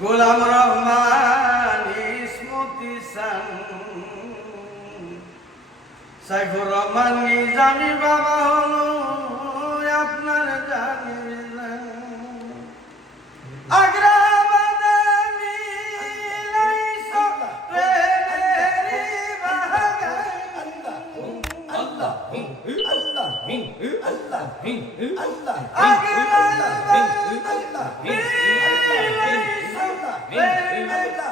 গোলাম রহমান স্মৃতি সাইফুর রহমান জানি বাবা হলো আপনার জানি। Agra Allah, Allah, Allah, Allah, Amén.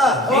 Allah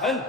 Allah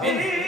Hey!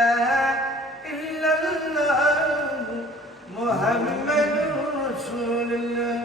لله